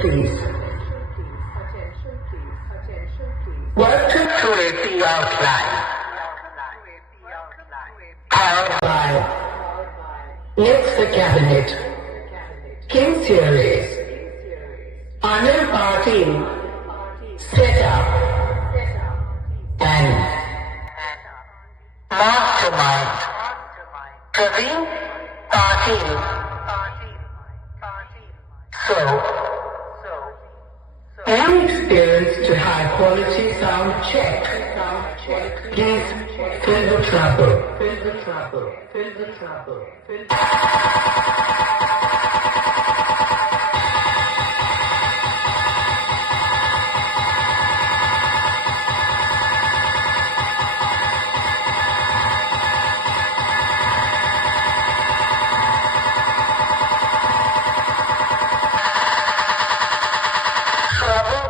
please. Welcome to AP Outline. Powered by Nexa Cabinet. King Series. Anil Patil. Set up. And Mastermind. Pravin Patil. So, you experienced a high quality sound check. Please fill the trouble. Fill the trouble. Fill the trouble. Fill the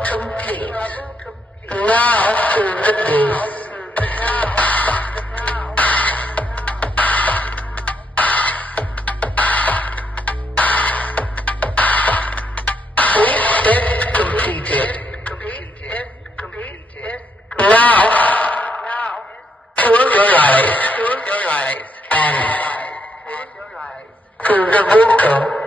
complete. Now to the bass. Step completed. Now close your eyes and to the vocal.